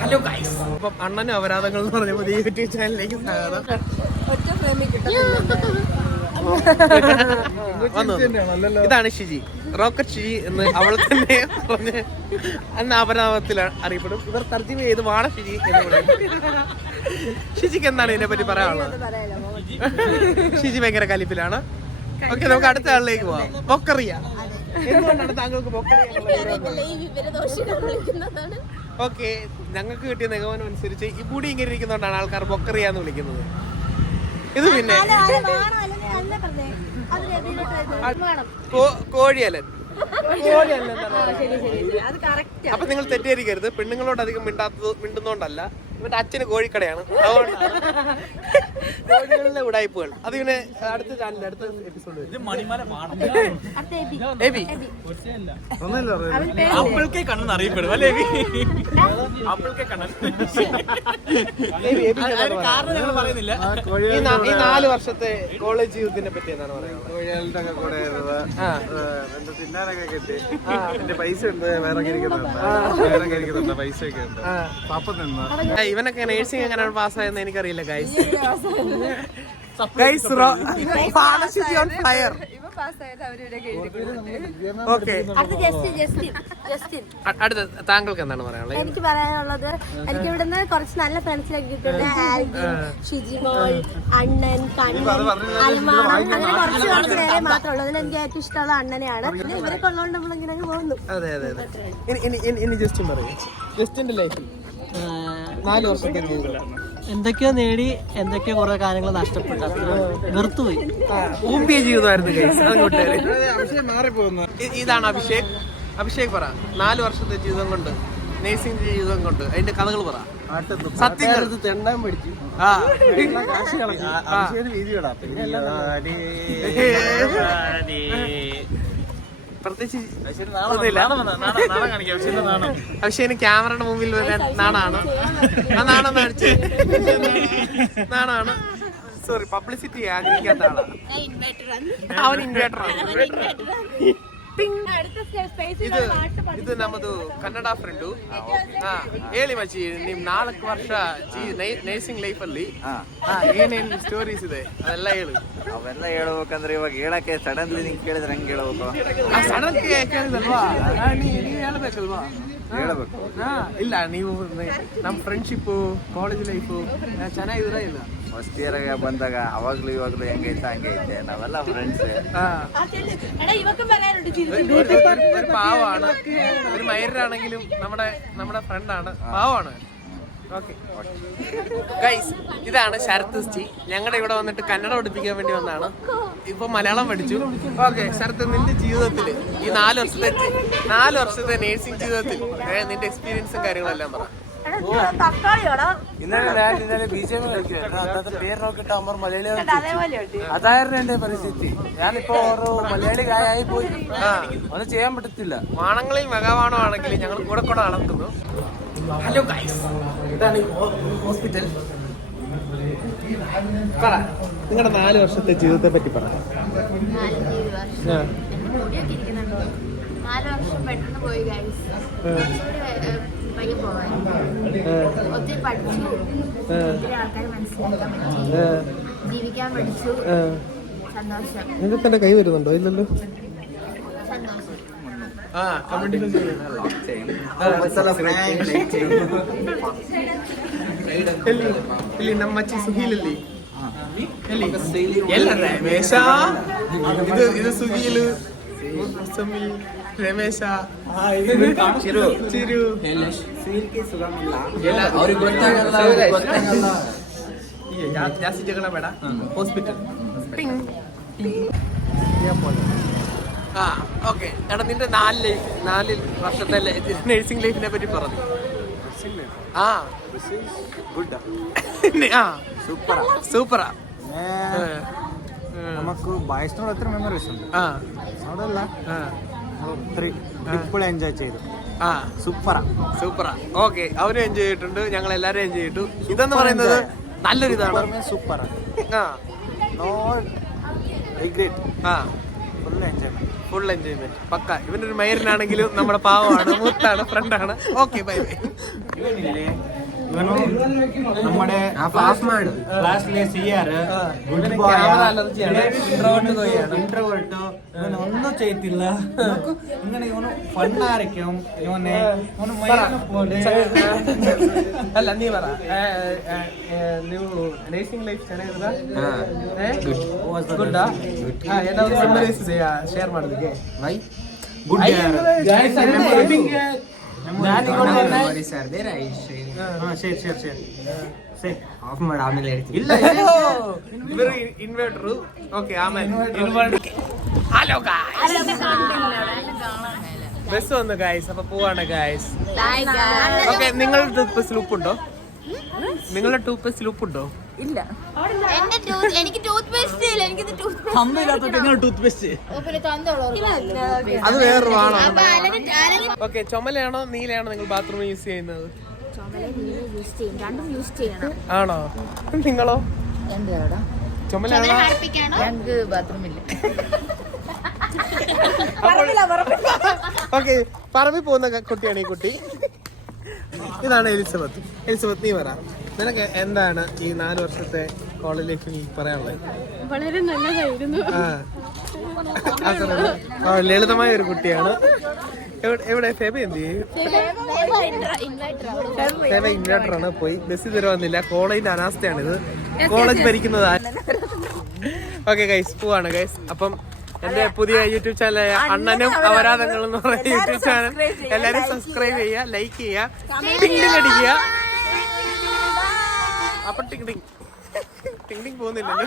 Hello guys, അപ്പം അണ്ണനും അപരാധങ്ങൾ എന്ന് പറഞ്ഞ പുതിയ യൂട്യൂബ് ചാനലിലേക്ക് സ്വാഗതം. ഇതാണ് ഷിജി, റോക്കറ്റ് ഷിജി എന്ന് അവൾ തന്നെ പറഞ്ഞ് അന്ന് അപരാധത്തിൽ അറിയപ്പെടും. ഇവർ തർജ്ജിമ ചെയ്ത് വാണ ഷിജി എന്ന് പറയും. ഷിജിക്ക് എന്താണ് ഇതിനെ പറ്റി പറയാനുള്ളത്? ഷിജി ഭയങ്കര കലിപ്പിലാണ്. ഓക്കെ, നമുക്ക് അടുത്ത ആളിലേക്ക് പോവാം. ബൊക്കറിയ. എന്തുകൊണ്ടാണ് താങ്കൾക്ക് ബൊക്കറിയ? ഓക്കെ, ഞങ്ങൾക്ക് കിട്ടിയ നിഗമനം അനുസരിച്ച് ഈ മുടി ഇങ്ങനെ ഇരിക്കുന്നതുകൊണ്ടാണ് ആൾക്കാർ ബൊക്കറിയ എന്ന് വിളിക്കുന്നത്. ഇത് പിന്നെ കോഴിയലൻ. അപ്പൊ നിങ്ങൾ തെറ്റിദ്ധരിക്കരുത്, പെണ്ണുങ്ങളോട് അധികം മിണ്ടുന്നോണ്ടല്ല, ഇവന്റെ അച്ഛന് കോഴിക്കടയാണ്, അതുകൊണ്ടാണ് കോഴികളുടെ ഉടായ്പകൾ. അത് ഇവനെ അടുത്ത ചാനലിൽ അടുത്ത എപ്പിസോഡ് പറയുന്നില്ല. ഈ 4 വർഷത്തെ കോളേജ് ജീവിതത്തിനെ പറ്റി എന്താണ് പറയുന്നത്? തിന്നാനൊക്കെ കിട്ടി, എന്റെ പൈസ ഉണ്ട്, വേറെ പൈസ ഒക്കെ ഉണ്ട്. ഇവനൊക്കെ നേഴ്സിംഗ് എങ്ങനെയാണ് പാസ്സായെന്ന് എനിക്കറിയില്ല ഗൈസ്. അടുത്ത താങ്കൾക്ക് എന്താണ് പറയാനുള്ളത്? എനിക്ക് പറയാനുള്ളത്, എനിക്ക് ഇവിടുന്ന് കുറച്ച് നല്ല ഫ്രണ്ട്സിനൊക്കെ കിട്ടിയിട്ടുണ്ട്. ആൽവിൻ, ഷിജിമോൾ, അണ്ണൻ, കണ്ണൻ, അൽമാണം, അങ്ങനെ കുറച്ച് പേരെ മാത്രമേ ഉള്ളൂ. അതിൽ എനിക്ക് ഏറ്റവും ഇഷ്ടമുള്ള അണ്ണനെയാണ്. പിന്നെ ഇവരൊക്കെ ഉള്ളതുകൊണ്ട് നമ്മൾ ഇങ്ങനെ പോകുന്നു. അതെ അതെ അതെ. ഇനി ജസ്റ്റും പറയും, ജസ്റ്റിന്റെ ലൈഫിൽ 4 വർഷത്തെ എന്തൊക്കെയോ നേടി, എന്തൊക്കെയോ കുറെ കാര്യങ്ങൾ നഷ്ടപ്പെട്ടു, വെറുത്തുപോയി. ഊമ്പിയ ജീവിതമായിരുന്നു ഗൈസ്. ഇതാണ് അഭിഷേക്. അഭിഷേക് പറ, 4 വർഷത്തെ ജീവിതം കൊണ്ട്, നേഴ്സിംഗ് ജീവിതം കൊണ്ട് അതിന്റെ കഥകൾ പറ. സത്യങ്ങൾ തെണ്ടാൻ പഠിച്ചു, പ്രത്യേകിച്ച് അഭിഷേകിന് ക്യാമറയുടെ മുമ്പിൽ വരാൻ നാണാണ്. ആ നാണം കാണിച്ച് നാണാണ്. സോറി, പബ്ലിസിറ്റി ആഗ്രഹിക്കാത്ത ആളാണ് അവൻ. ഇൻവേർട്ടറാണ്. ಇದು ನಮ್ಮದು ಕನ್ನಡ ಫ್ರೆಂಡು. ಹೇಳಿ ಮಚ್ಚಿ, ನಿಮ್ 4 ವರ್ಷ ನರ್ಸಿಂಗ್ ಲೈಫ್ ಅಲ್ಲಿ ಏನೇನು ಸ್ಟೋರೀಸ್ ಇದೆ ಅದೆಲ್ಲ ಹೇಳು. ಅವೆಲ್ಲ ಹೇಳ್ಬೇಕಂದ್ರೆ ಇವಾಗ ಹೇಳಕ್ಕೆ ಸಡನ್ಲಿ ನಿಂಗೆ ಕೇಳಿದ್ರೆ ಹಂಗೆ ಹೇಳ್ಬೇಕು. ಸಡನ್ ಕೇಳಿದಲ್ವಾ, ನೀವ್ ಹೇಳ್ಬೇಕಲ್ವಾ? ಹೇಳ್ಬೇಕು. ಇಲ್ಲ, ನೀವು ನಮ್ ಫ್ರೆಂಡ್ಶಿಪ್, ಕಾಲೇಜ್ ಲೈಫ್ ಚೆನ್ನಾಗಿದ್ರ ಇಲ್ಲ? ಫಸ್ಟ್ ಇಯರ್ ಬಂದಾಗ ಅವಾಗ್ಲೂ ಇವಾಗ್ಲೂ ಹೆಂಗೈತೆ ಹಂಗೈತೆ, ನಾವೆಲ್ಲ ಫ್ರೆಂಡ್ಸ್. ഒരു പാവാണ്, ഒരു മൈരാണെങ്കിലും നമ്മുടെ ഫ്രണ്ടാണ്, പാവാണ്. ഓക്കെ ഗൈസ്, ഇതാണ് ശരത് ജി. ഞങ്ങളുടെ ഇവിടെ വന്നിട്ട് കന്നഡ പഠിപ്പിക്കാൻ വേണ്ടി വന്നതാണ്. ഇപ്പൊ മലയാളം പഠിച്ചു. ഓക്കെ ശരത്, നിന്റെ ജീവിതത്തിൽ ഈ 4 വർഷത്തെ നേഴ്സിംഗ് ജീവിതത്തിൽ നിന്റെ എക്സ്പീരിയൻസും കാര്യങ്ങളെല്ലാം പറ. ഇന്നലെ BGM കളിക്കുന്നത് പേര് നോക്കിട്ട് അമ്മ മലയാളി അതായിരുന്നു എന്റെ പരിസ്ഥിതി. ഞാനിപ്പോ ഓരോ മലയാളി ആയി പോയി, ഒന്നും ചെയ്യാൻ പറ്റത്തില്ല. വാണങ്ങളിൽ മെഗാവാണോ ആണെങ്കിൽ ഞങ്ങൾ കൂടെ നടക്കുന്നു. ഹലോ ഗൈസ്, ഇതാണ് ഹോസ്പിറ്റൽ. പറ, നിങ്ങളുടെ 4 വർഷത്തെ ജീവിതത്തെ പറ്റി പറ. 4 വർഷം പെട്ടെന്ന് പോയി ഗൈസ്. ഒത്തിരി പഠിച്ചു, ഒത്തിരി ആൾക്കാരെ മനസ്സിലാക്കാൻ പറ്റി, ജീവിക്കാൻ പഠിച്ചു. സന്തോഷം. നിങ്ങൾക്ക് എന്റെ കൈ വരുന്നുണ്ടോ? ഇല്ലല്ലോ. സന്തോഷം. ಇಲ್ಲಿ ನಮ್ಮ ಮಚ್ಚಿ ಸುಹೀಲಲ್ಲಿ ಎಲ್ಲ ರಮೇಶ, ಇದು ಸುಹೀಲು, ಸಮೀಲ್, ರಮೇಶ, ಚಿರು ಜಾಸ್ತಿ ಜಗಳ ಬೇಡ. ಹಾಸ್ಪಿಟಲ್. ഓക്കെ എടാ, നിന്റെ 4 വർഷത്തെ നഴ്സിംഗ് ലൈഫിനെ പറ്റി പറഞ്ഞു. സൂപ്പറാ. നമുക്ക് ബായ്സിനോട് എത്ര മെമ്മറീസ് ഉണ്ട് അവിടെയല്ല, ഇപ്പോൾ എൻജോയ് ചെയ്തു. സൂപ്പറാ. ഓക്കെ, അവരും എൻജോയ് ചെയ്തിട്ടുണ്ട്, ഞങ്ങൾ എല്ലാരും എൻജോയ് ചെയ്തു. ഇതെന്ന് പറയുന്നത് നല്ലൊരു ഇതാണ്. സൂപ്പറാ. ഫുൾ എൻജോയ്മെന്റ് പക്ക. ഇവനൊരു മൈരനാണെങ്കിലും നമ്മുടെ പാവമാണ്, മൂത്താണ്, ഫ്രണ്ടാണ്. Okay, bye bye. ಇವನಿല്ലേ ಇವನು നമ്മുടെ ക്ലാസ്സിലെ സിആർ ഗുഡ് ബോയ് ಇಂಟ್ರೋವರ್ಟ್ ಇವನು ഒന്നും ചെയ്യത്തില്ല ഇങ്ങനെ ಇವನು ഫണ്ണായിരിക്കും ಇವನು ಅಲ್ಲ ನೀ ಬರ ನೀವು ರೇಸಿಂಗ್ ಲೈಫ್ ಚೆನ್ನಾಗಿದ್ರ ಗುಡ್ಡಾ ಏನಾದ್ರು ಮೆಮರೀಸ್ ಇದೆಯಾ ಶೇರ್ ಮಾಡೋದಕ್ಕೆ ಗುಡ್ ಆಫ್ ಮಾಡಿ ಆಮೇಲೆ ಹೇಳ್ತೀನಿ ಇಲ್ಲ ಇವರು ಇನ್ವರ್ಟರ್ ಓಕೆ ಆಮೇಲೆ ഹലോ ബസ് വന്നു ഗായ്സ് അപ്പൊ പോവാണ് ഗായ്സ് ഓക്കെ നിങ്ങളുടെ ടൂത്ത് പേസ്റ്റിൽ ഉപ്പുണ്ടോ നിങ്ങളുടെ ടൂത്ത് പേസ്റ്റിൽ ഉപ്പുണ്ടോ എനിക്ക് ടൂത്ത് പേസ്റ്റ് ഇല്ല എനിക്ക് ടൂത്ത് പേസ്റ്റ് അത് വേറൊരു ആണോ ഓക്കെ ചുമലയാണോ നീലയാണോ നിങ്ങൾ ബാത്റൂം യൂസ് ചെയ്യുന്നത് ആണോ നിങ്ങളോ ചുമലാണോ ഓക്കെ പറമ്പിൽ പോകുന്ന കുട്ടിയാണ് ഈ കുട്ടി ഇതാണ് എലിസബത്ത്. എലിസബത്ത് നീ പറ, നിനക്ക് എന്താണ് ഈ 4 വർഷത്തെ കോളേജ് ലൈഫിൽ പറയാനുള്ളത്? വളരെ നല്ലതായിരുന്നു. ലളിതമായ ഒരു കുട്ടിയാണ്. എവിടെ ഫേബ എന്ത് ചെയ്യും? ഫേബ ഇൻവേർട്ടർ ആണ്, പോയി ബസ് തരാൻ വന്നില്ല. കോളേജിന്റെ അനാസ്ഥയാണിത്, കോളേജ് ഭരിക്കുന്നത്. ഓക്കെ ഗൈസ്, പോവാണ് ഗൈസ്. അപ്പം എന്റെ പുതിയ യൂട്യൂബ് ചാനൽ അണ്ണനും അപരാധങ്ങൾ എന്ന് പറയുന്ന യൂട്യൂബ് ചാനൽ എല്ലാരും സബ്സ്ക്രൈബ് ചെയ്യുക, ലൈക്ക് ചെയ്യുക, ടിങ് അടിക്കുക. അപ്പൊ ടിങ് ടിങ് പോകുന്നില്ലല്ലോ.